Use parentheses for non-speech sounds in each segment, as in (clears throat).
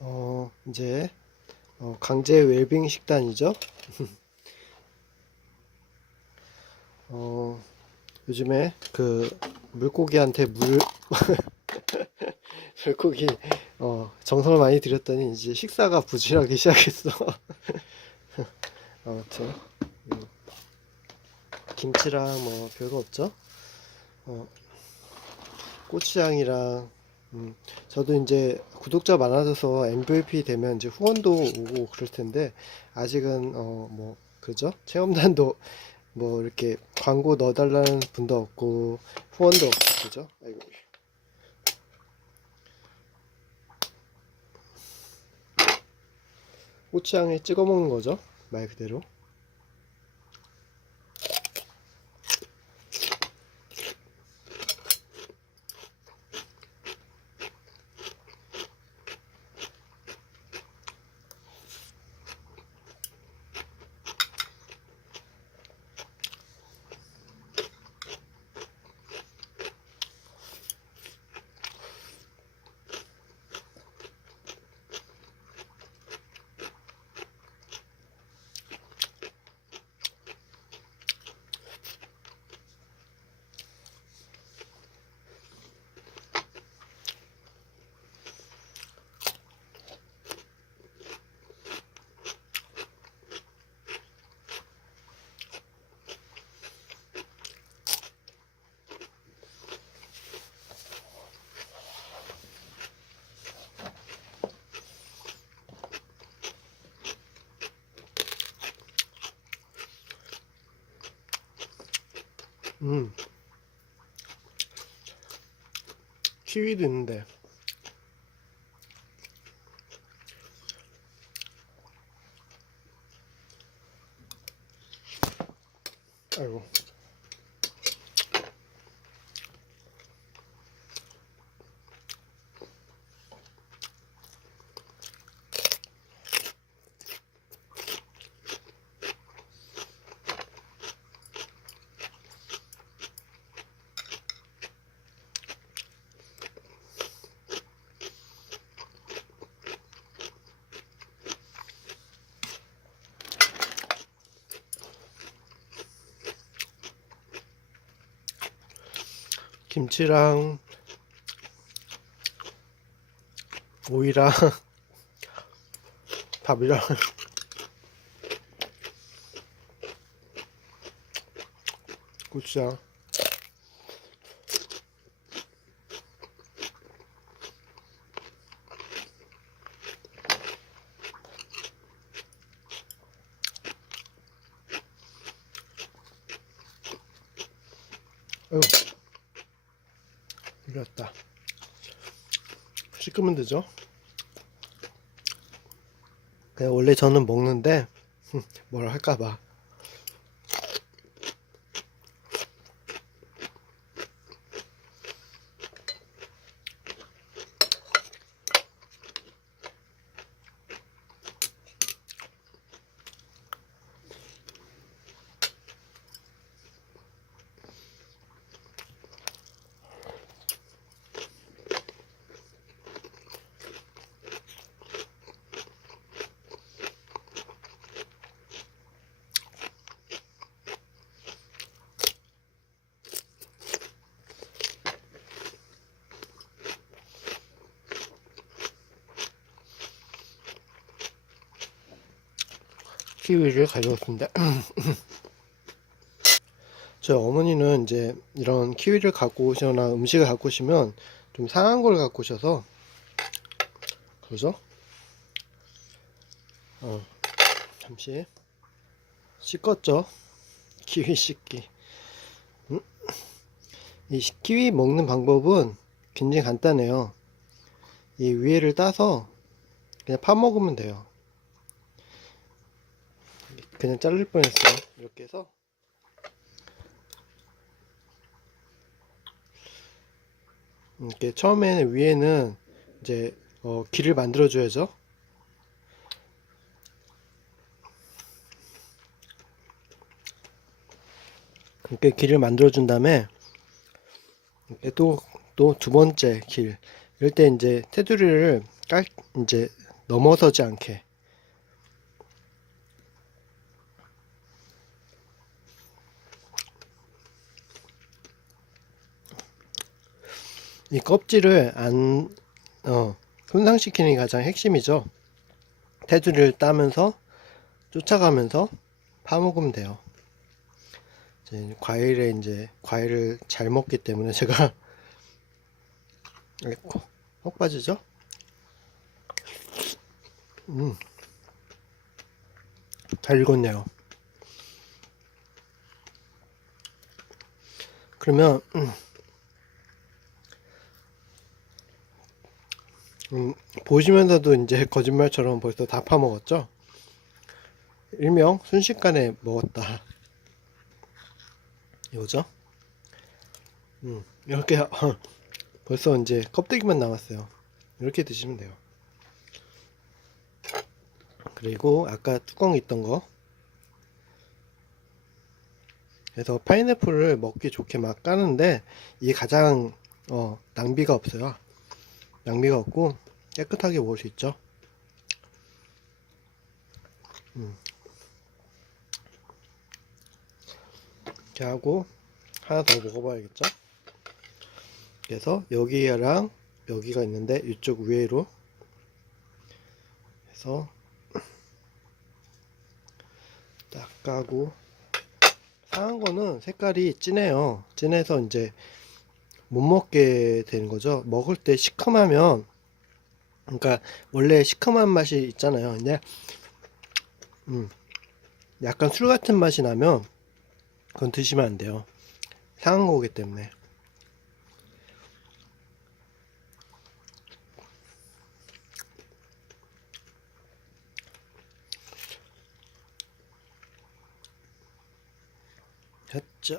어, 이제 어, 강제 웰빙 식단이죠. (laughs) 어, 요즘에 그 물고기한테 물 (laughs) 물고기 어, 정성을 많이 들였더니 이제 식사가 부실하기 시작했어. (laughs) 아무튼 음, 김치랑 뭐 별거 없죠. 어, 고추장이랑 음, 저도 이제 구독자 많아져서 MVP 되면 이제 후원도 오고 그럴 텐데 아직은 어 뭐 그죠? 체험단도 뭐 이렇게 광고 넣어달라는 분도 없고 후원도 없고 그죠? 아이고. 고추장에 찍어 먹는 거죠? 말 그대로. 음. 키위도 있는데. 아이고. 김치랑 오이랑 (laughs) 밥이랑 고추장. 아유 이렸다. 씻으면 되죠? 원래 저는 먹는데 뭐라 할까봐 키위를 가져왔습니다. (clears throat) 저 어머니는 이제 이런 키위를 갖고 오시거나 음식을 갖고 오시면 좀 상한 걸 갖고 오셔서 그러죠? 어, 잠시 씻었죠? 키위 씻기. 음? 이 시- 키위 먹는 방법은 굉장히 간단해요. 이 위에를 따서 그냥 파 먹으면 돼요. 그냥 자를 뻔했어요. 이렇게 해서 이렇게 처음에는 위에는 이제 어, 길을 만들어 줘야죠. 이렇게 길을 만들어 준 다음에 또 또 두 번째 길 이럴 때 이제 테두리를 깔 이제 넘어서지 않게. 이 껍질을 안, 어, 손상시키는 게 가장 핵심이죠. 테두리를 따면서 쫓아가면서 파먹으면 돼요. 이제 과일에 이제 과일을 잘 먹기 때문에 제가 헉 빠지죠? 음, 잘 익었네요. 그러면 음, 음, 보시면서도 이제 거짓말처럼 벌써 다 파먹었죠? 일명 순식간에 먹었다. 이거죠? 음, 이렇게 (laughs) 벌써 이제 껍데기만 남았어요. 이렇게 드시면 돼요. 그리고 아까 뚜껑 있던 거. 그래서 파인애플을 먹기 좋게 막 까는데 이게 가장 어, 낭비가 없어요. 낭비가 없고 깨끗하게 먹을 수 있죠. 음. 이렇게 하고 하나 더 먹어봐야겠죠? 그래서 여기랑 여기가 있는데 이쪽 위로 해서 딱 까고 상한 거는 색깔이 진해요. 진해서 이제 못 먹게 되는 거죠. 먹을 때 시큼하면 그러니까 원래 시큼한 맛이 있잖아요. 근데 음 약간 술 같은 맛이 나면 그건 드시면 안 돼요. 상한 거기 때문에. 자,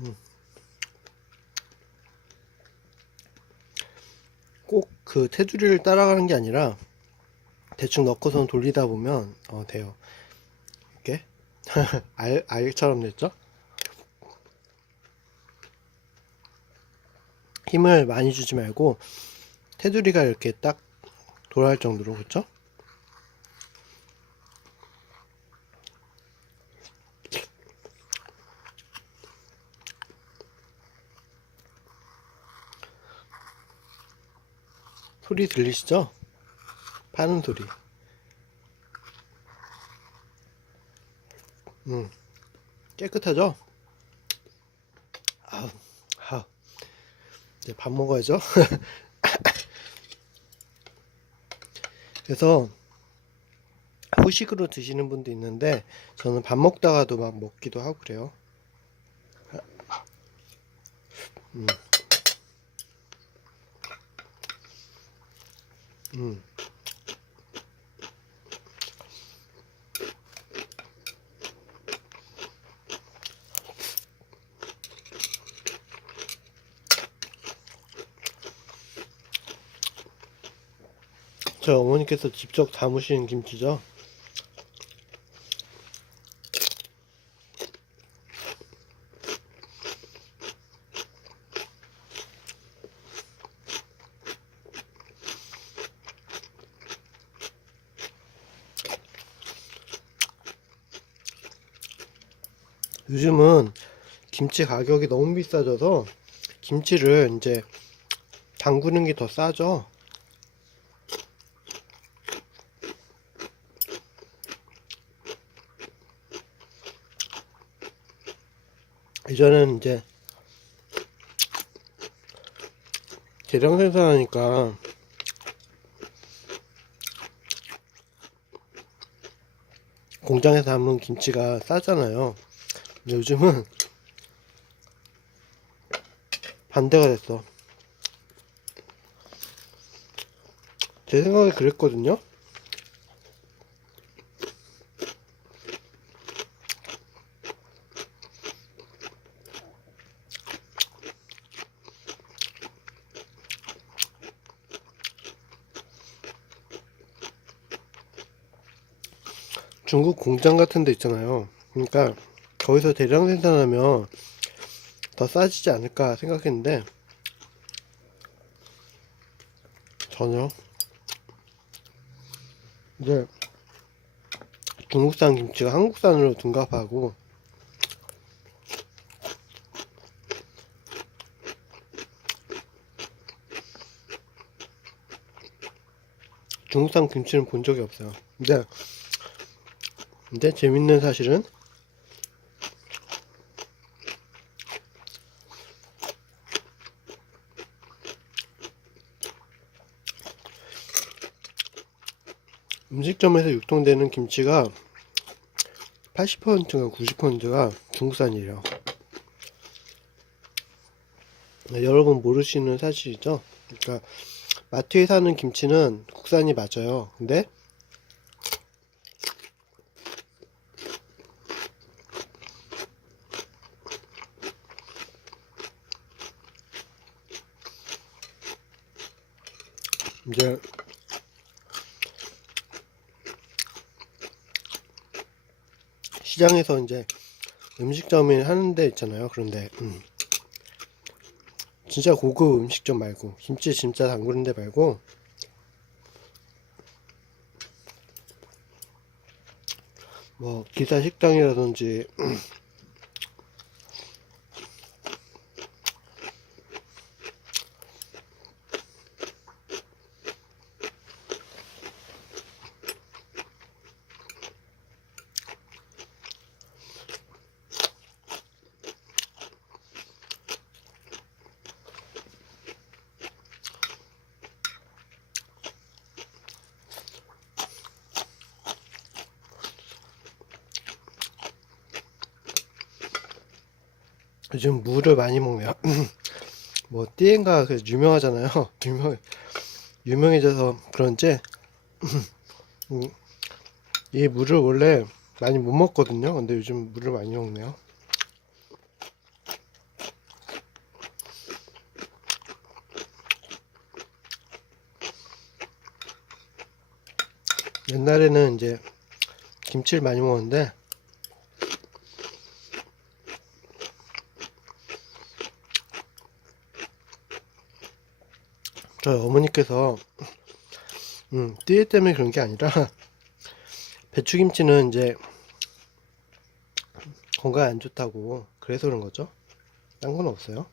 음. 그 테두리를 따라가는 게 아니라 대충 넣고선 돌리다 보면 어, 돼요. 이렇게 (laughs) 알 알처럼 됐죠? 힘을 많이 주지 말고 테두리가 이렇게 딱 돌아갈 정도로 그렇죠? 소리 들리시죠? 파는 소리. 음, 깨끗하죠? 아우, 아우. 이제 밥 먹어야죠. (laughs) 그래서 후식으로 드시는 분도 있는데 저는 밥 먹다가도 막 먹기도 하고 그래요. 음. 음. 저 어머니께서 직접 담으신 김치죠. 요즘은 김치 가격이 너무 비싸져서 김치를 이제 담그는 게 더 싸죠. 예전에는 이제 대량 생산하니까 공장에서 담은 김치가 싸잖아요. 근데 요즘은 반대가 됐어. 제 생각에 그랬거든요. 중국 공장 같은 데 있잖아요. 그러니까 거기서 대량 생산하면 더 싸지지 않을까 생각했는데 전혀 이제 중국산 김치가 한국산으로 둔갑하고 중국산 김치는 본 적이 없어요. 근데 근데 재밌는 사실은 음식점에서 유통되는 김치가 80%가 90%가 중국산이에요. 네, 여러분 모르시는 사실이죠? 그러니까 마트에 사는 김치는 국산이 맞아요. 근데 이제 시장에서 이제 음식점이 하는 데 있잖아요. 그런데 음. 진짜 고급 음식점 말고 김치 진짜 담그는 데 말고 뭐 기사 식당이라든지 요즘 물을 많이 먹네요. (clears throat) 뭐 띠엔가 그 유명하잖아요. (laughs) 유명 유명해져서 그런지 음, (clears throat) 이 물을 원래 많이 못 먹거든요. 근데 요즘 물을 많이 먹네요. 옛날에는 이제 김치를 많이 먹었는데 저희 어머니께서 음, 띠에 때문에 그런 게 아니라 (laughs) 배추김치는 이제 건강에 안 좋다고 그래서 그런 거죠. 딴 건 없어요.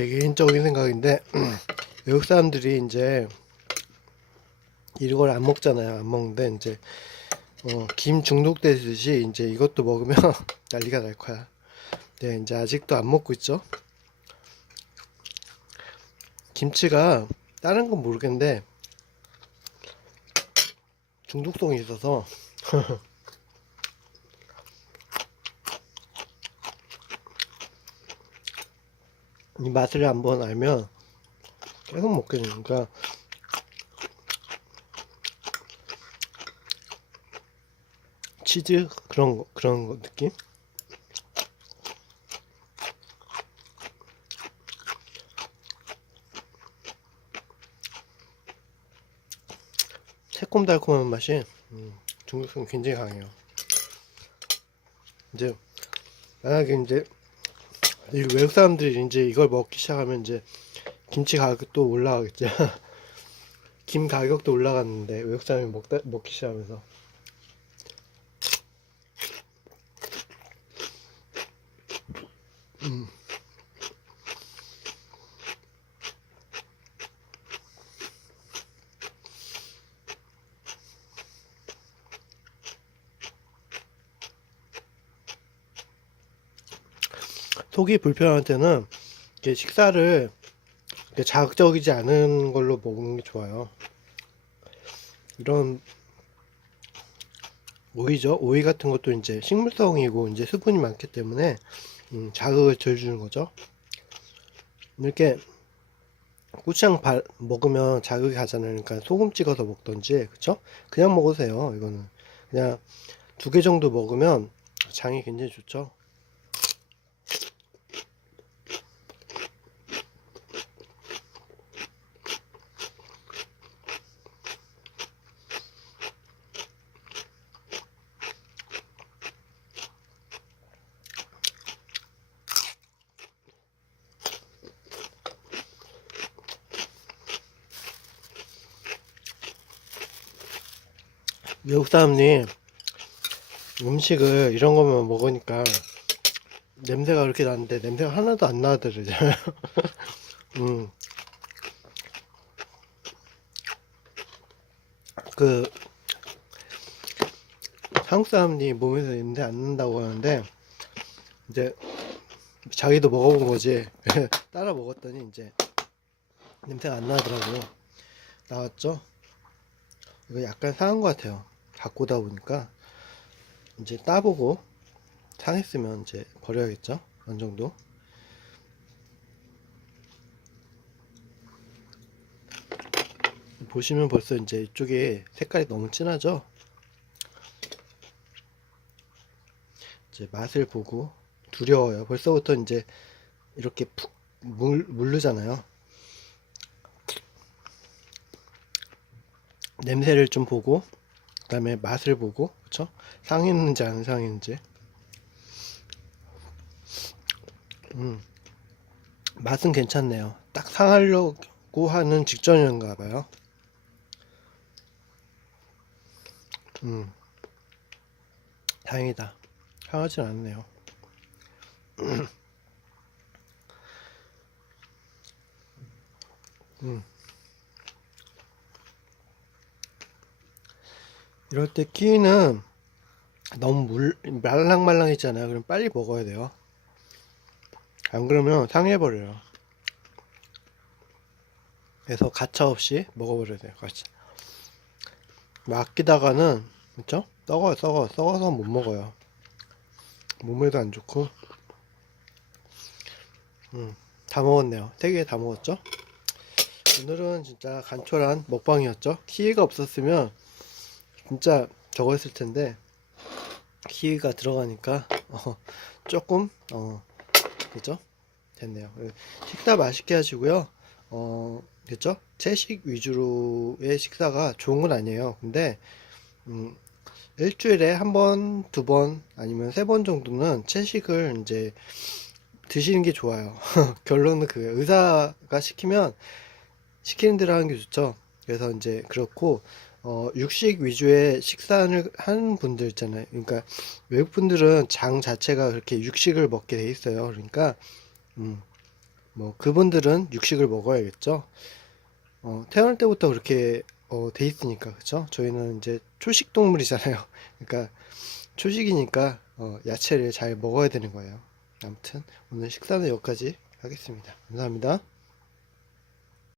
제 개인적인 생각인데 (clears throat) 외국 사람들이 이제 이걸 안 먹잖아요. 안 먹는데 이제 어, 김 중독되듯이 이제 이것도 먹으면 (laughs) 난리가 날 거야. 네, 이제 아직도 안 먹고 있죠. 김치가 다른 건 모르겠는데 중독성이 있어서 (laughs) 이 맛을 한번 알면 계속 먹게 되니까 치즈 그런 거 그런 거 느낌? 새콤달콤한 맛이 음, 중독성이 굉장히 강해요. 이제 만약에 이제 이 외국 사람들이 이제 이걸 먹기 시작하면 이제 김치 가격도 올라가겠죠. (laughs) 김 가격도 올라갔는데 외국 사람이 먹다 먹기 시작하면서 음. 속이 불편할 때는 이렇게 식사를 이렇게 자극적이지 않은 걸로 먹는 게 좋아요. 이런 오이죠. 오이 같은 것도 이제 식물성이고 이제 수분이 많기 때문에 음, 자극을 덜 주는 거죠. 이렇게 고추장 발, 먹으면 자극이 가잖아요. 그러니까 소금 찍어서 먹던지, 그쵸? 그냥 먹으세요. 이거는 그냥 두 개 정도 먹으면 장이 굉장히 좋죠. 외국 사람들이 음식을 이런 거만 먹으니까 냄새가 그렇게 나는데 냄새가 하나도 안 나더라고요. (laughs) 음. 그 한국 사람들이 몸에서 냄새 안 난다고 하는데 이제 자기도 먹어본 거지 (laughs) 따라 먹었더니 이제 냄새가 안 나더라고요. 나왔죠? 이거 약간 상한 것 같아요. 갖고 오다 보니까 이제 따보고 상했으면 이제 버려야겠죠. 어느 정도. 보시면 벌써 이제 이쪽에 색깔이 너무 진하죠. 이제 맛을 보고 두려워요. 벌써부터 이제 이렇게 푹 물, 물르잖아요. 냄새를 좀 보고 그다음에 맛을 보고 그쵸? 상했는지 안 상했는지. 음. 맛은 괜찮네요. 딱 상하려고 하는 직전인가 봐요. 음. 다행이다. 상하진 않네요. 음 이럴 때 키위는 너무 물, 말랑말랑했잖아요. 그럼 빨리 먹어야 돼요. 안 그러면 상해버려요. 그래서 가차없이 먹어버려야 돼요. 가차. 뭐 아끼다가는, 그쵸? 썩어요, 썩어. 썩어서 못 먹어요. 몸에도 안 좋고. 음, 다 먹었네요. 세 개 다 먹었죠? 오늘은 진짜 간촐한 먹방이었죠? 키위가 없었으면 진짜 저거 했을 텐데 키위가 들어가니까 어, 조금 어 그죠 됐네요 식사 맛있게 하시고요 어 그죠 채식 위주로의 식사가 좋은 건 아니에요 근데 음 일주일에 한 번, 두 번, 아니면 세 번 정도는 채식을 이제 드시는 게 좋아요. (laughs) 결론은 그거예요. 의사가 시키면 시키는 대로 하는 게 좋죠. 그래서 이제 그렇고 어, 육식 위주의 식사를 하는 분들 있잖아요. 그러니까 외국 분들은 장 자체가 그렇게 육식을 먹게 돼 있어요. 그러니까 음, 뭐 그분들은 육식을 먹어야겠죠. 어, 태어날 때부터 그렇게 어, 돼 있으니까 그렇죠. 저희는 이제 초식 동물이잖아요. (laughs) 그러니까 초식이니까 어, 야채를 잘 먹어야 되는 거예요. 아무튼 오늘 식사는 여기까지 하겠습니다. 감사합니다.